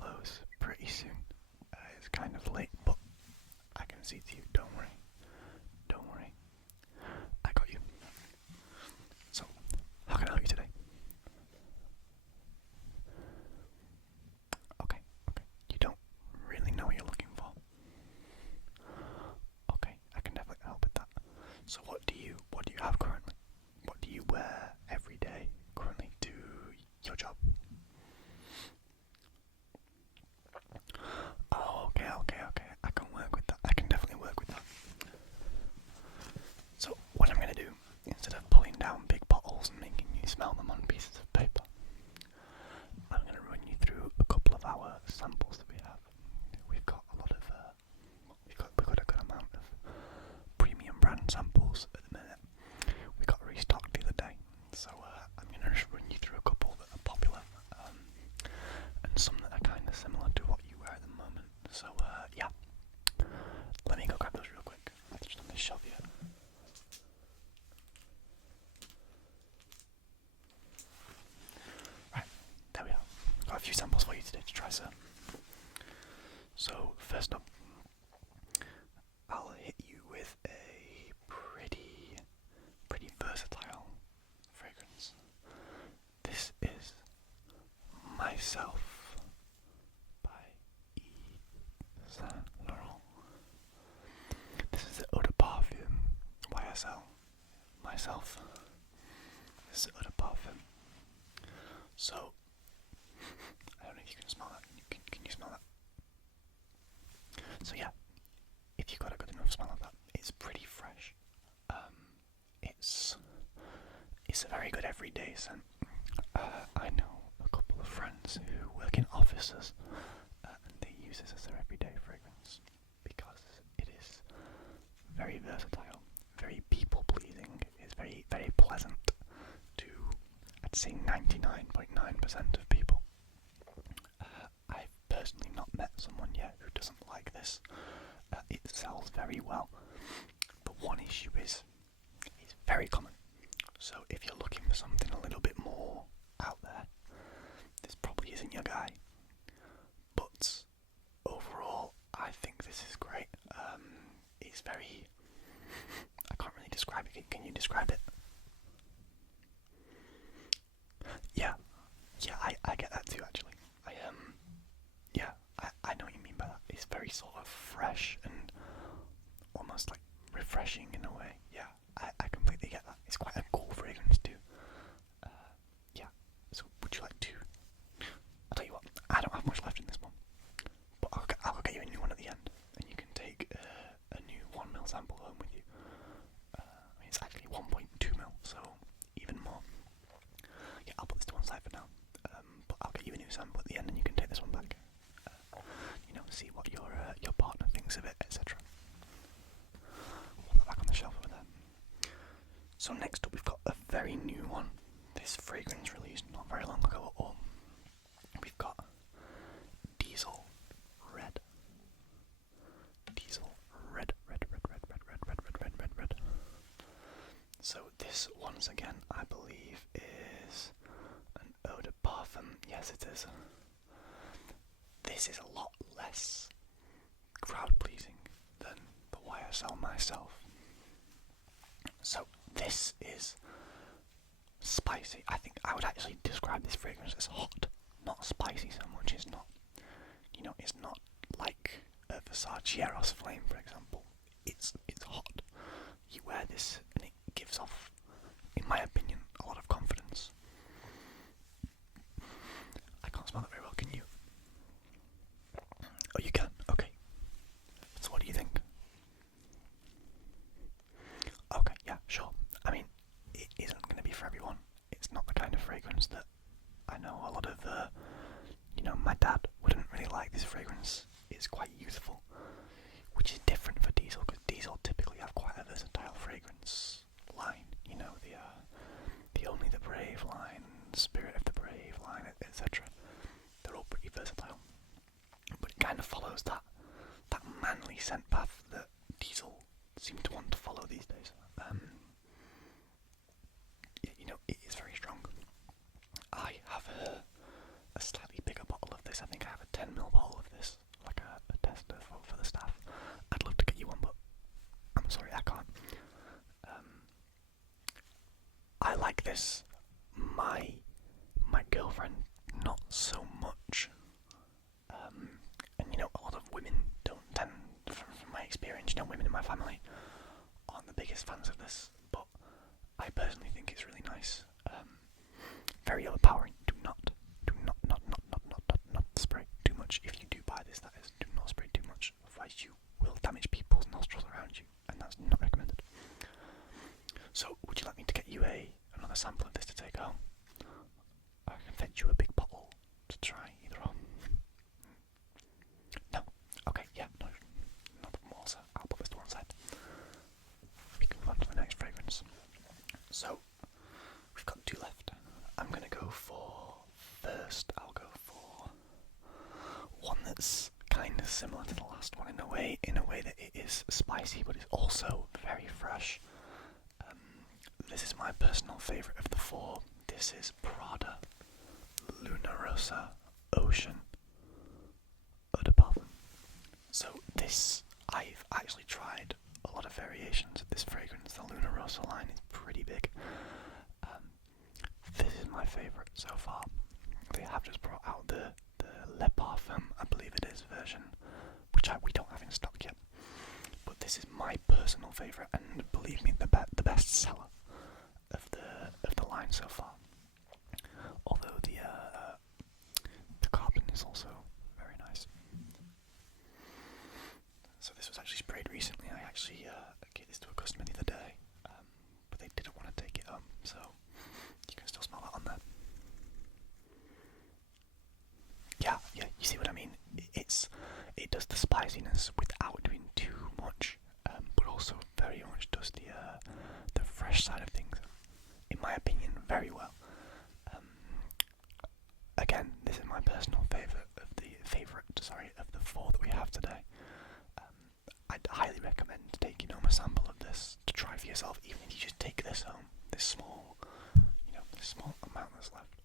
close pretty soon. It's kind of late, but I can see to you. Don't worry. Don't worry. I got you. So, how can I help you today? Okay. You don't really know what you're looking for. Okay, I can definitely help with that. So what do you have currently? What do you wear every day currently to your job? Oh, okay. I can work with that. I can definitely work with that. So what I'm going to do, instead of pulling down big bottles and making you smell them on pieces of paper, I'm going to run you through a couple of our samples that we have. We've got a lot of, we've got a good amount of premium brand samples at the minute. We got restocked the other day, so I'm going to just run you through a couple that are popular, and some that are kind of similar to what you wear at the moment. So yeah, let me go grab those real quick. I'll just on this shelf here. Right, there we are. Got a few samples for you today to try, sir. So first up, I'll hit you with a pretty versatile fragrance. This is Myself by Yves Saint Laurent. This is the Eau de Parfum YSL. Myself. This is the Eau de Parfum. So, I don't know if you can smell that. Can you smell that? So yeah, if you've got a good enough smell of that, it's pretty fresh. It's a very good everyday scent. I know a couple of friends who work in offices, and they use this as their everyday fragrance because it is very versatile, very people pleasing. It's very pleasant to, I'd say, 99.9% of people. I've personally not met someone yet who doesn't like this. It sells very well, but one issue is it's very common. So if you're looking for something a little bit more out there, this probably isn't your guy. But overall, I think this is great. It's very, I can't really describe it. Can you describe it? Yeah, I get that too, actually. I know what you mean by that. It's very sort of fresh and almost like refreshing in a way. Yeah, I completely get that. It's quite a cool fragrance too. Yeah, so would you like to... I'll tell you what, I don't have much left in this one, but I'll get you a new one at the end, and you can take a new 1ml sample home with you. I mean, it's actually 1.2ml, so even more. Yeah, I'll put this to one side for now, but I'll get you a new sample at the end, and you can take this one back. See what your partner thinks of it, etc. Put that back on the shelf over there. So next up, we've got a very new one. This fragrance released not very long ago at all. We've got Diesel Red. Diesel Red. So this, once again, I believe is an Eau de Parfum. Yes, it is. This is a lot less crowd-pleasing than the YSL Myself. So this is spicy. I think I would actually describe this fragrance as hot, not spicy so much. It's not, it's not like a Versace Eros Flame, for example. It's hot. You wear this and it gives off, in my opinion, a lot of confidence. I can't smell it very well, can you? Oh, you can? Okay. So what do you think? Okay, yeah, sure. I mean, it isn't going to be for everyone. It's not the kind of fragrance that I know a lot of, my dad wouldn't really like this fragrance. It's quite youthful, which is different for Diesel, because Diesel typically have quite a versatile fragrance line. The Only the Brave line, Spirit of the Brave line, etc. They're all pretty versatile. But it kind of follows that manly scent path that Diesel seem to want to follow these days. It is very strong. I have a slightly bigger bottle of this. I think I have a 10ml this. My girlfriend, not so much. And you know, a lot of women don't tend, from my experience, you know, women in my family aren't the biggest fans of this, but I personally think it's really nice. Very overpowering. Do not spray too much. If you do buy this, that is, do not spray too much. Otherwise, you will damage people's nostrils around you, and that's not recommended. So, would you like me to get you another sample of this to take home? I can fetch you a big bottle to try either or. No? Okay, yeah, no problem also. I'll put this to one side. We can move on to the next fragrance. So, we've got 2 left. I'm gonna go for, first I'll go for one that's kind of similar to the last one in a way that it is spicy, but it's also very fresh. This is my personal favourite of the 4. This is Prada Luna Rossa Ocean Eau de Parfum. So this, I've actually tried a lot of variations of this fragrance. The Luna Rossa line is pretty big. This is my favourite so far. They have just brought out the Le Parfum, I believe it is, version, which we don't have in stock yet. But this is my personal favourite, and believe me, the best seller of the line so far. Although the carbon is also very nice. So this was actually sprayed recently. I actually gave this to a customer the other day, but they didn't want to take it home, so you can still smell that on there. Yeah, you see what I mean? It does the spiciness without doing too much, but also very much does the fresh side of things, in my opinion, very well. Again, this is my personal favourite of the 4 that we have today. I'd highly recommend taking home a sample of this to try for yourself, even if you just take this home, this small amount that's left.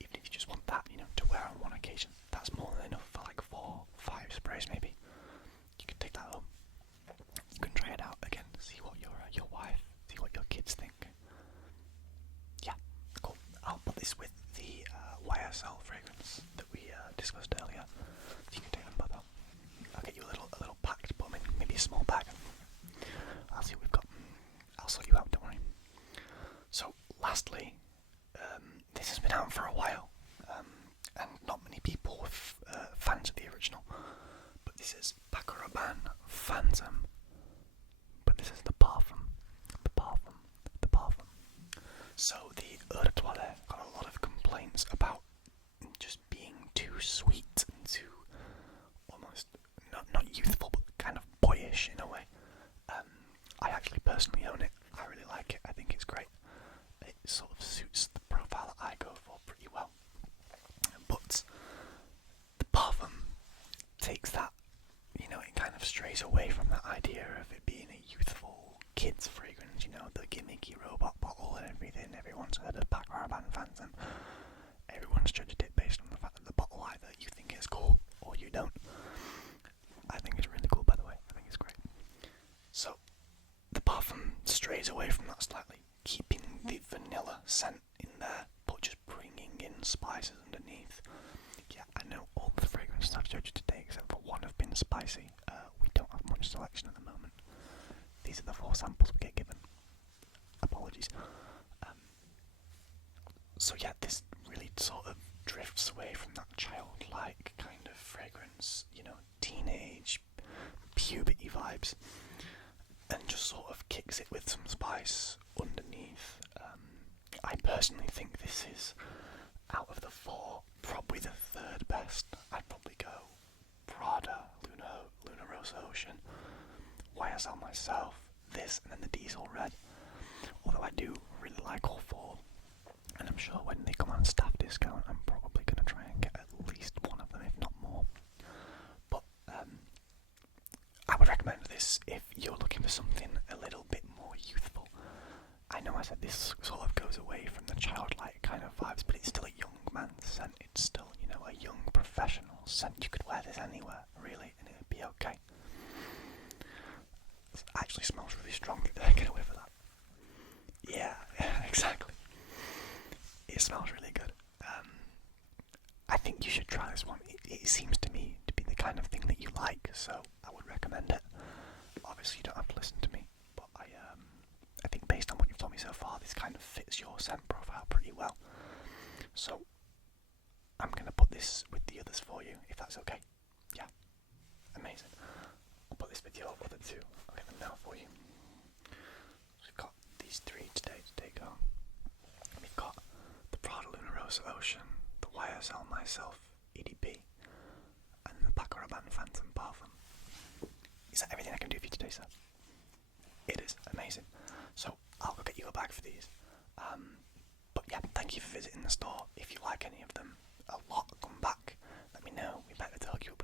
Even if you just want that, to wear on one occasion, that's more than enough for like 4, 5 sprays maybe. You can take that home. You can try it out again, see what your wife, see what your kids think. Yeah, cool. I'll put this with the YSL fragrance that we discussed earlier. You can take them both out. I'll get you a little pack to put them in, maybe a small bag. I'll see what we've got. I'll sort you out, don't worry. So, lastly, this has been out for a while, and not many people were fans of the original, but this is Paco Rabanne Phantom, but this is the Parfum. So the Eau de Toilette got a lot of complaints about just being too sweet and too almost, not youthful, but kind of boyish in a way. I actually personally own it. I really like it. I think it's great. It sort of suits the profile that I go for pretty well. But the Parfum takes that, it kind of strays away from that idea of it being a youthful kids fragrance, the gimmicky robot bottle and everything. Everyone's heard of Paco Rabanne Phantom. Everyone's judged it based on the fact that the bottle either you think is cool or you don't. I think it's really cool, by the way. I think it's great. So, the Parfum strays away from that slightly, keeping the vanilla scent in there, but just bringing in spices underneath. Yeah, I know all the fragrances I've judged today, except for one, have been spicy. We don't have much selection at the moment. These are the 4 samples we get given. Apologies. So yeah, this really sort of drifts away from that childlike kind of fragrance, teenage puberty vibes, and just sort of kicks it with some spice underneath. I personally think this is, out of the 4, probably the 3rd best. I'd probably go Prada, Luna Rossa Ocean, YSL myself, this, and then the Diesel Red. Although I do really like all 4, and I'm sure when they come on staff discount, I'm probably going to try and get at least one of them, if not more. But I would recommend this if you're looking for something a little bit more youthful. I know I said this sort of goes away from the childlike kind of vibes, but it's still a young man's scent. It's still, a young professional scent. You could wear this anywhere, really, and it'd be okay. It actually smells really strong. Did I get away with that? Yeah, exactly. smells really good. I think you should try this one. It seems to me to be the kind of thing that you like, so I would recommend it. Obviously, you don't have to listen to me, but I think based on what you've told me so far, this kind of fits your scent profile pretty well. So I'm going to put this with the others for you, if that's okay. Yeah, amazing. I'll put this with your other two. I'll get them now for you. So we've got these three today to take home. We've got the Prada Luna Rosa Ocean, the YSL Myself EDP, and the Paco Rabanne Phantom Parfum. Is that everything I can do for you today, sir? It is amazing. So I'll go get you a bag for these. But yeah, thank you for visiting the store. If you like any of them a lot, come back. Let me know. We better hook you up